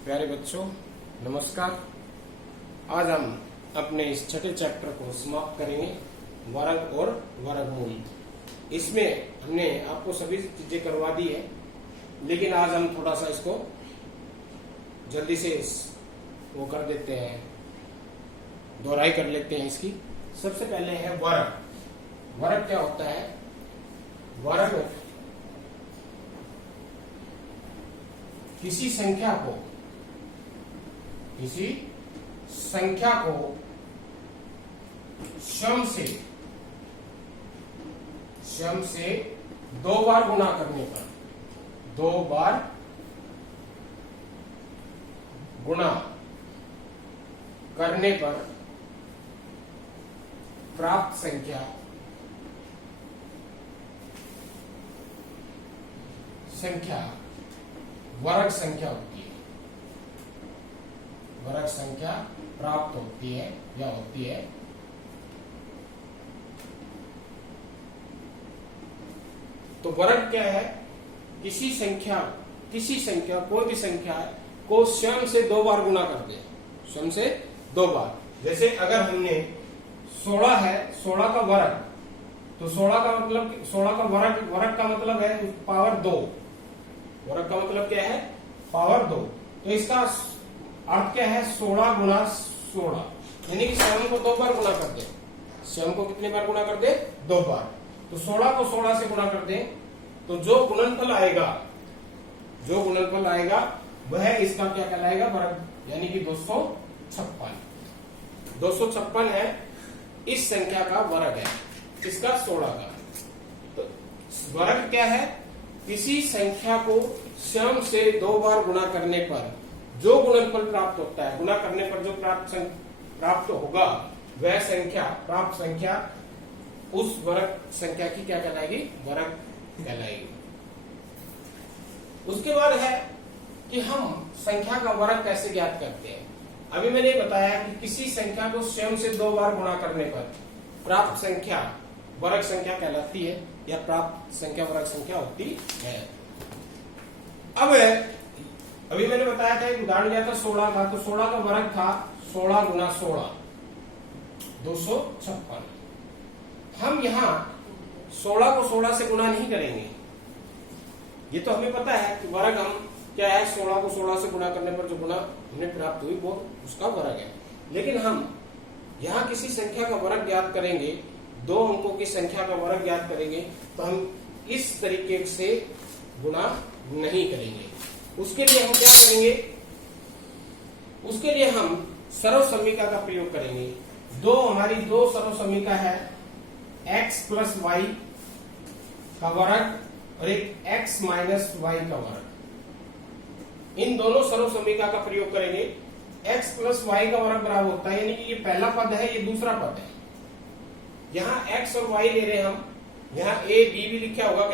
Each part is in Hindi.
प्यारे बच्चों नमस्कार। आज हम अपने इस छठे चैप्टर को समाप्त करेंगे, वर्ग और वर्गमूल। इसमें हमने आपको सभी चीजें करवा दी है, लेकिन आज हम थोड़ा सा इसको जल्दी से वो कर देते हैं, दोहराई कर लेते हैं इसकी। सबसे पहले है वर्ग। वर्ग क्या होता है? वर्ग किसी संख्या को स्वयं से दो बार गुणा करने पर, दो बार गुणा करने पर प्राप्त संख्या वर्ग संख्या होती है। वर्ग संख्या प्राप्त होती है या होती है। तो वर्ग क्या है? किसी संख्या कोई भी संख्या को स्वयं से दो बार गुणा कर दे, स्वयं से दो बार। जैसे अगर हमने 16 है, 16 का वर्ग, तो 16 का मतलब 16 का वर्ग का मतलब है पावर 2। वर्ग का मतलब क्या है? पावर 2। तो इसका अर्थ क्या है? 16 गुणा 16, यानी कि स्वयं को दो बार गुणा कर दे। स्वयं को कितने बार गुणा कर दे? दो बार। तो 16 को 16 से गुणा कर दे, तो जो गुणनफल आएगा वह इसका क्या कहलाएगा? वर्ग, यानी कि 256। 256 है इस संख्या का वर्ग है, इसका 16 का। तो वर्ग क्या है? किसी संख्या को स्वयं से दो बार गुणा करने पर जो गुणनफल प्राप्त होता है, गुणा करने पर जो प्राप्त होगा, वह प्राप्त संख्या उस वर्ग संख्या की क्या कहलाएगी? वर्ग कहलाएगी। उसके बाद है कि हम संख्या का वर्ग कैसे ज्ञात करते हैं। अभी मैंने बताया कि किसी संख्या को स्वयं से दो बार गुणा करने पर प्राप्त संख्या वर्ग संख्या कहलाती है, या प्राप्त संख्या वर्ग संख्या होती है। अब अभी मैंने बताया था, एक उदाहरण दिया था 16 का, तो 16 का वर्ग था 16 गुणा 16, 256। हम यहाँ 16 को 16 से गुणा नहीं करेंगे, ये तो हमें पता है कि वर्ग हम क्या है, 16 को 16 से गुणा करने पर जो गुणा हमें प्राप्त हुई वो उसका वर्ग है। लेकिन हम यहाँ किसी संख्या का वर्ग ज्ञात करेंगे, दो अंकों की संख्या का वर्ग ज्ञात करेंगे, तो हम इस तरीके से गुणा नहीं करेंगे। उसके लिए हम क्या करेंगे? उसके लिए हम सर्वसमीका का प्रयोग करेंगे। हमारी दो सर्वसमीका है, x प्लस वाई का वर्ग और एक x माइनस वाई का वर्ग। इन दोनों सर्वसमीका का प्रयोग करेंगे। x प्लस वाई का वर्ग बराबर होता है, यानी कि ये पहला पद है, ये दूसरा पद है। यहाँ x और y ले रहे हैं हम, यहाँ a b भी लिखा होगा,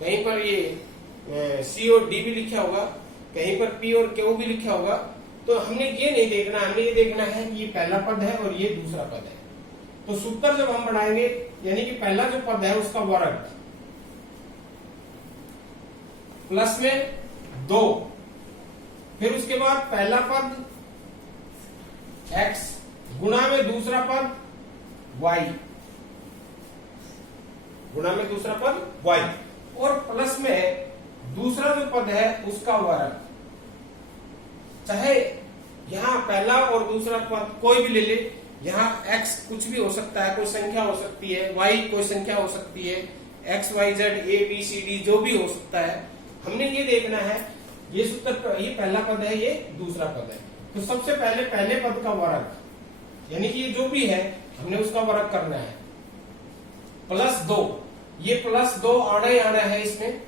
कहीं पर ये c और d भी लिखा होगा, कहीं पर p और q भी लिखा होगा। तो हमने ये नहीं देखना, हमने ये देखना है कि ये पहला पद है और ये दूसरा पद है। तो सूत्र जब हम बढ़ाएंगे, यानी कि पहला जो पद है उसका वर्ग प्लस में 2, फिर उसके बाद पहला पद x गुणा में दूसरा पद y, गुणा में दूसरा पद y, और प्लस में दूसरा जो पद है उसका वर्ग। चाहे यहाँ पहला और दूसरा पद कोई भी ले ले, यहाँ x कुछ भी हो सकता है, कोई संख्या हो सकती है, y कोई संख्या हो सकती है, x y z a b c d जो भी हो सकता है। हमने ये देखना है, ये सूत्र, ये पहला पद है, ये दूसरा पद है। तो सबसे पहले पद का वर्ग, यानी कि ये जो भी है हमने उसका वर्ग करना है, प्लस 2। ये प्लस 2 आना ही आना है इसमें,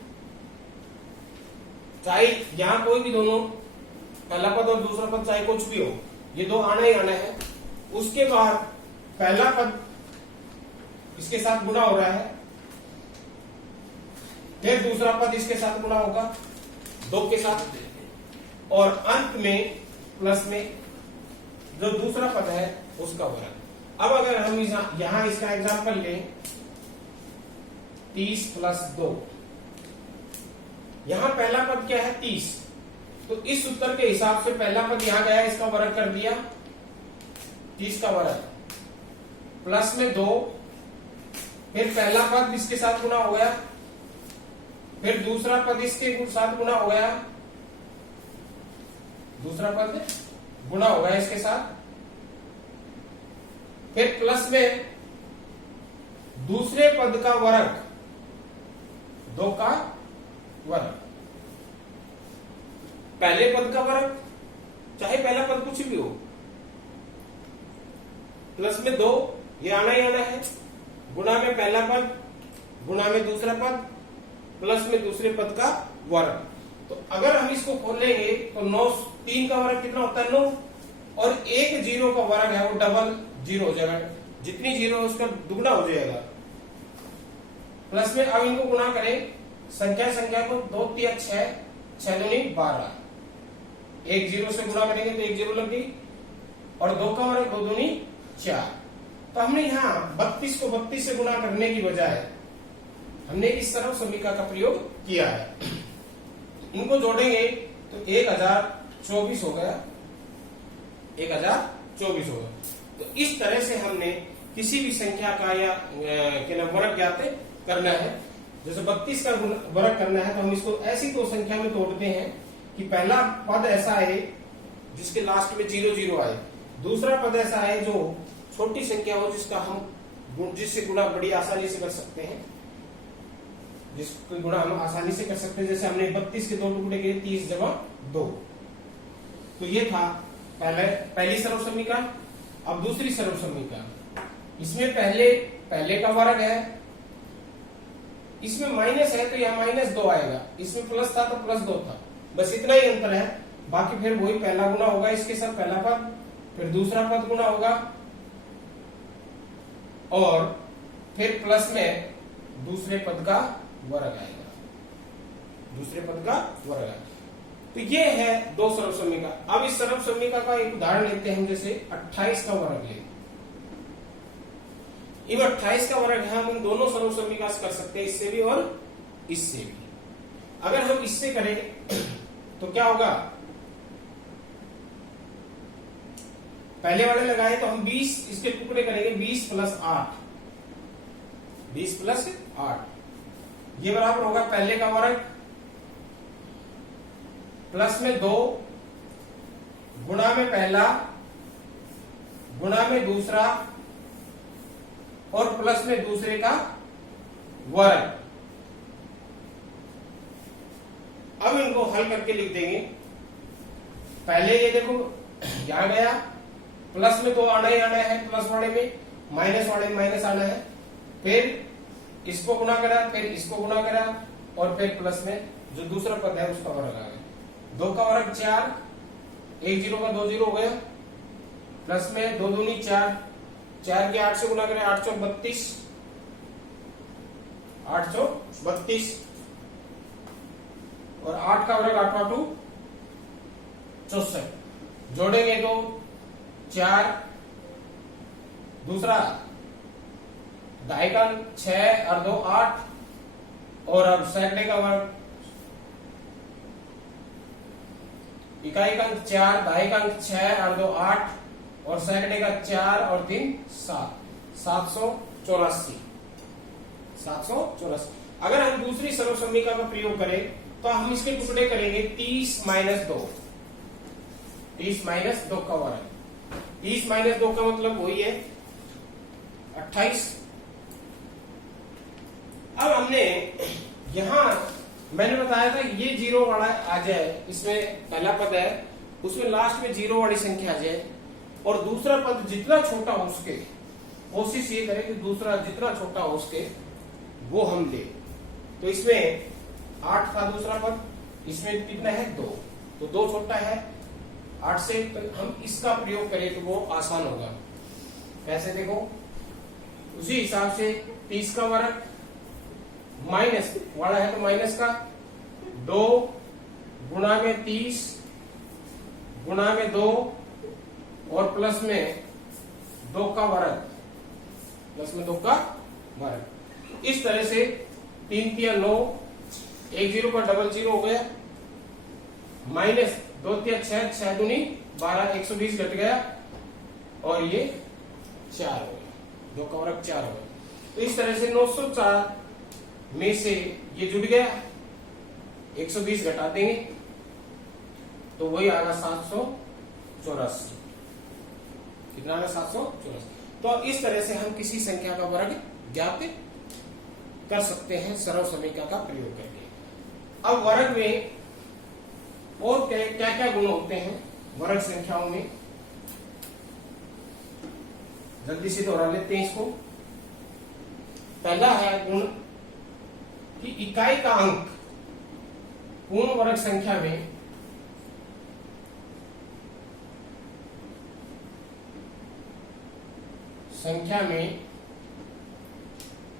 चाहे यहाँ कोई भी दोनों पहला पद और दूसरा पद चाहे कुछ भी हो, ये दो आना ही आना है। उसके बाद पहला पद इसके साथ गुणा हो रहा है, फिर दूसरा पद इसके साथ गुणा होगा 2 के साथ, और अंत में प्लस में जो दूसरा पद है उसका वर्ग। अब अगर हम यहाँ इसका एग्जाम्पल लें, 30 प्लस 2, यहां पहला पद क्या है 30, तो इस सूत्र के हिसाब से पहला पद यहां गया, इसका वर्ग कर दिया 30 का वर्ग, प्लस में 2, फिर पहला पद इसके साथ गुना हो गया, फिर दूसरा पद इसके साथ गुना हो गया, दूसरा पद गुना हो गया इसके साथ, फिर प्लस में दूसरे पद का वर्ग, 2 का वर्ग, पहले पद का वर्ग, चाहे पहला पद कुछ भी हो, प्लस में 2, ये आना ही आना है, गुना में पहला पद, गुना में दूसरा पद, प्लस में दूसरे पद का वर्ग। तो अगर हम इसको खोलेंगे तो 9, 3 का वर्ग कितना होता है 9, और एक जीरो का वर्ग है वो डबल जीरो हो जाएगा, जितनी जीरो है उसका दुगना हो जाएगा। प्लस में अब इनको गुना करें, संख्या को 2 3 6, 6 दूनी 12, एक जीरो से गुना करेंगे तो एक जीरो लग गई, और 2 का वर्ग 2 दूनी 4। तो हमने यहाँ 32 को 32 से गुना करने की बजाय हमने इस सरल समीकरण का प्रयोग किया है। इनको जोड़ेंगे तो 1024 हो गया, 1024 होगा। तो इस तरह से हमने किसी भी संख्या का या वर्ग ज्ञात करना है। जैसे 32 का वर्ग करना है तो हम इसको ऐसी 2 संख्या में तोड़ते हैं कि पहला पद ऐसा है जिसके लास्ट में 0 0 आए, दूसरा पद ऐसा है जो छोटी संख्या हो जिससे गुणा बड़ी आसानी से कर सकते हैं, जिसको गुणा हम आसानी से कर सकते हैं। जैसे हमने 32 के 2 टुकड़े किए, 30 जमा 2। तो ये था पहली सरल समीकरण। अब दूसरी सरल समीकरण, इसमें पहले का वर्ग है, इसमें माइनस है तो यह -2 आएगा, इसमें प्लस था तो +2 था, बस इतना ही अंतर है। बाकी फिर वही पहला गुना होगा इसके साथ, पहला पद, फिर दूसरा पद गुना होगा, और फिर प्लस में दूसरे पद का वर्ग आएगा, दूसरे पद का वर्ग आएगा। तो ये है 2 सरल समीकरण। अब इस सरल समीकरण का एक उदाहरण लेते हैं, जैसे 28 का वर्ग ले। इन 28 का वर्ग है, हम इन दोनों सरल समीकरण कर सकते हैं, इससे भी और इससे भी। अगर हम इससे करें तो क्या होगा, पहले वाले लगाए तो हम 20 इसके टुकड़े करेंगे, 20 + 8, 20 + 8, ये बराबर होगा पहले का वर्ग प्लस में 2, गुणा में पहला, गुणा में दूसरा, और प्लस में दूसरे का वर्ग। अब इनको हल करके लिख देंगे। पहले ये देखो यहां गया, प्लस में 2 आना ही आना है, प्लस वाले में, माइनस वाले में माइनस आना है, फिर इसको गुना करा, फिर इसको गुना करा, और फिर प्लस में जो दूसरा पद है उसका वर्ग आ गया। 2 का वर्ग 4, 1 0 का 2 0 हो गया, प्लस में 2 दूनी 4, 4 के 8 से गुना करें, 8 चौक 32, 8 चौक 32, और 8 का वर्ग 8 2 64, जोड़ेंगे तो 4, दूसरा दाई का 6 और 2 8, और अब सैकड़े का वर्ग, इकाई का अंक 4, दाई का अंक 6 और 2 8, और सैकड़े का 4 और 3 7, 784, 784। अगर हम दूसरी सरल समीकरण का प्रयोग करें तो हम इसके टुकड़े करेंगे 30 - 2, 30 - 2 का वर्ग, 30 - 2 का मतलब वही है 28। अब हमने यहां मैंने बताया था ये 0 वाला आ जाए, इसमें पहला पद है उसमें लास्ट में 0 वाली संख्या आ जाए, और दूसरा पद जितना छोटा हो उसके, कोशिश ये करें कि दूसरा जितना छोटा हो उसके वो हम ले। तो इसमें 8 था दूसरा पद, इसमें कितना है 2, तो 2 छोटा है 8 से, तो हम इसका प्रयोग करें तो वो आसान होगा। कैसे देखो, उसी हिसाब से 30 का वर्ग माइनस वाला है तो माइनस का 2 गुणा में 30 गुणा में 2 और प्लस में 2 का वर्ग, प्लस में 2 का वर्ग। इस तरह से 3 3 9, 1 0 का डबल 0 हो गया, माइनस 2 तिया 6, 6 दूनी 12, 120 घट गया और ये 4 हो गया, 2 का वर्ग 4 हो गया। तो इस तरह से 904 में से ये जुड़ गया, 120 घटा देंगे तो वही आएगा 784। कितना आएगा? 784। तो इस तरह से हम किसी संख्या का वर्ग ज्ञात कर सकते हैं सरल समीकरण का प्रयोग करके। अब वर्ग में और क्या क्या गुण होते हैं वर्ग संख्याओं में, जल्दी से दोहरा लेते हैं इसको। पहला है गुण कि इकाई का अंक पूर्ण वर्ग संख्या में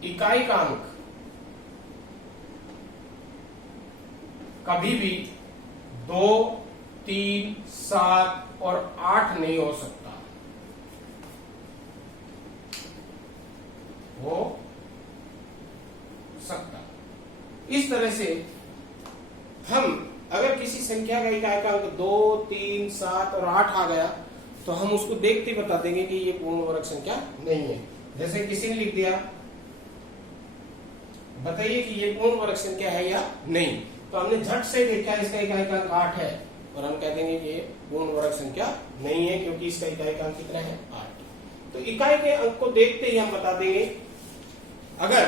इकाई का अंक कभी भी 2, 3, 7 और 8 नहीं हो सकता। हो सकता इस तरह से हम अगर किसी संख्या का इकाई का अंक 2, 3, 7 और 8 आ गया तो हम उसको देखते ही बता देंगे कि ये पूर्ण वर्ग संख्या नहीं है। जैसे किसी ने लिख दिया, बताइए कि ये पूर्ण वर्ग संख्या है या नहीं, तो हमने झट से देखा इसका इकाई का अंक 8 है और हम कह देंगे कि ये पूर्ण वर्ग संख्या नहीं है क्योंकि इसका इकाई का अंक कितना है? 8। तो इकाई के अंक को देखते ही हम बता देंगे अगर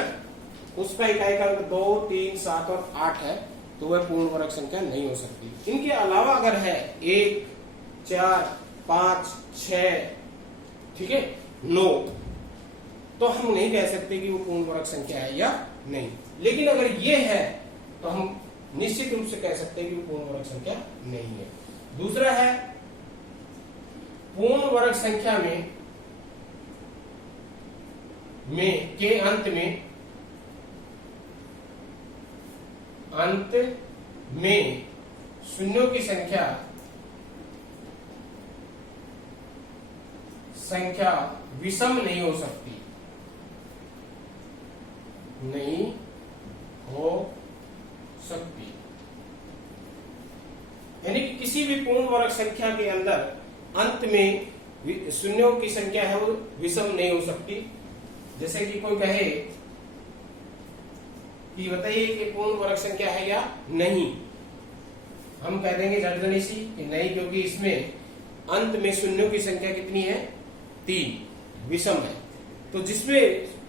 उसका इकाई का अंक 2, 3, 7 और 8 है तो वह पूर्ण वर्ग संख्या नहीं हो सकती। इनके अलावा अगर है 1, 4, 5, 6, ठीक है, 9, तो हम नहीं कह सकते कि वो पूर्ण वर्ग संख्या है या नहीं। लेकिन अगर ये है तो हम निश्चित रूप से कह सकते हैं कि वो पूर्ण वर्ग संख्या नहीं है। दूसरा है पूर्ण वर्ग संख्या में के अंत में शून्यों की संख्या विषम नहीं हो सकती। नहीं हो सकती यानी कि किसी भी पूर्ण वर्ग संख्या के अंदर अंत में शून्यों की संख्या है वो विषम नहीं हो सकती। जैसे कि कोई कहे कि बताइए कि पूर्ण वर्ग संख्या है या नहीं, हम कह देंगे झटगणी सी कि नहीं, क्योंकि इसमें अंत में शून्यों की संख्या कितनी है? 3, विषम है। तो जिसमें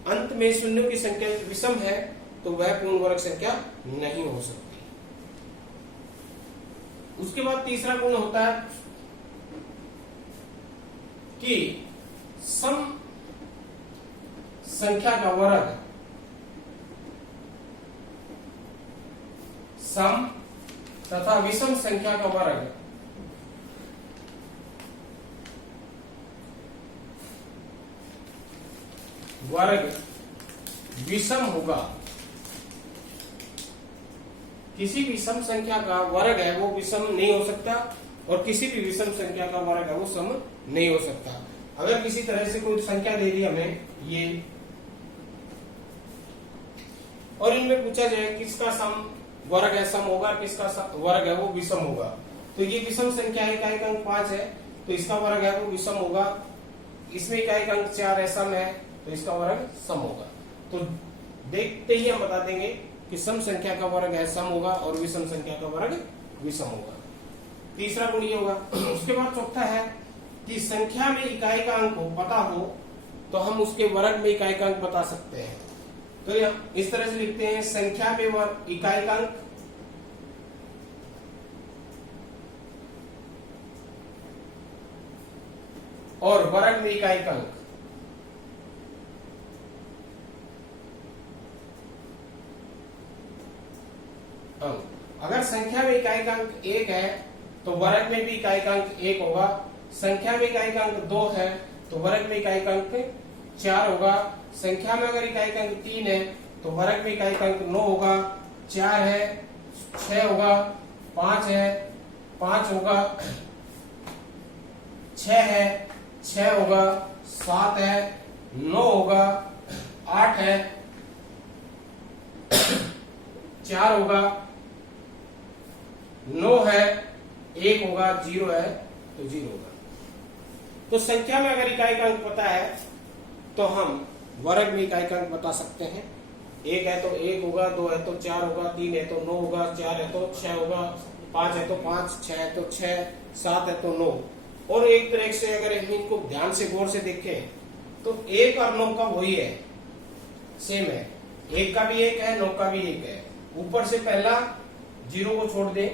अंत में शून्यों की संख्या विषम है तो वह पूर्ण वर्ग संख्या नहीं हो सकती। उसके बाद तीसरा गुण होता है कि सम संख्या का वर्ग सम तथा विषम संख्या का वर्ग विषम होगा। किसी भी सम संख्या का वर्ग है वो विषम नहीं हो सकता और किसी भी विषम संख्या का वर्ग है वो सम नहीं हो सकता। अगर किसी तरह से कोई संख्या दे दी हमें ये और इनमें पूछा जाए किसका सम वर्ग है सम होगा, किसका वर्ग है वो विषम होगा, तो ये विषम संख्या इकाई का अंक 5 है तो इसका वर्ग है वो विषम होगा। इसमें इकाई का अंक 4 है सम है तो इसका वर्ग सम होगा। तो देखते ही हम बता देंगे कि सम संख्या का वर्ग है सम होगा और विषम संख्या का वर्ग विषम होगा। तीसरा गुण ये होगा। उसके बाद चौथा है कि संख्या में इकाई का अंक हो पता हो तो हम उसके वर्ग में इकाई का अंक बता सकते हैं। तो इस तरह से लिखते हैं संख्या में इकाई का अंक और वर्ग में इकाई का अंक। अगर संख्या में इकाई का अंक 1 है तो वर्ग में भी इकाई का अंक 1 होगा। संख्या में इकाई का अंक 2 है तो वर्ग में इकाई का अंक 4 होगा। संख्या में अगर इकाई का अंक 3 है तो वर्ग में इकाई का अंक 9 होगा। 4 है 6 होगा, 5 है 5 होगा, 6 है 6 होगा, 7 है 9 होगा, 8 है 4 होगा, 9 है 1 होगा, 0 है तो 0 होगा। तो संख्या में अगर इकाई का अंक पता है तो हम वर्ग में इकाई का अंक बता सकते हैं। 1 है तो 1 होगा, 2 है तो 4 होगा, 3 है तो 9 होगा, 4 है तो 6 होगा, 5 है तो 5, 6 है तो 6, 7 है तो 9। और एक तरह से अगर हम इनको ध्यान से गौर से देखें तो 1 और 9 का वही है, सेम है। 1 का भी 1 है, 9 का भी 1 है। ऊपर से पहला 0 को छोड़ दे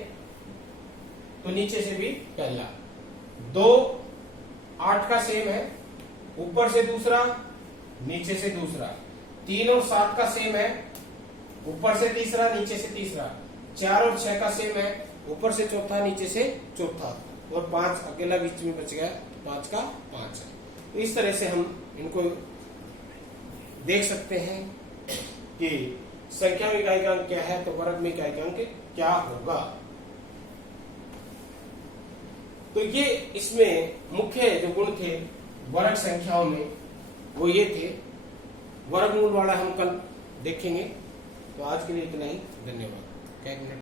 तो नीचे से भी पहला। 2 8 का सेम है, ऊपर से दूसरा नीचे से दूसरा। 3 और 7 का सेम है, ऊपर से तीसरा नीचे से तीसरा। 4 और 6 का सेम है, ऊपर से चौथा नीचे से चौथा। और 5 अकेला बीच में बच गया, 5 का 5 है। तो इस तरह से हम इनको देख सकते हैं कि संख्या में इकाई का अंक क्या है तो वर्ग में इकाई का अंक क्या होगा। तो ये इसमें मुख्य जो गुण थे वर्ग संख्याओं में वो ये थे। वर्गमूल वाला हम कल देखेंगे। तो आज के लिए इतना ही, धन्यवाद।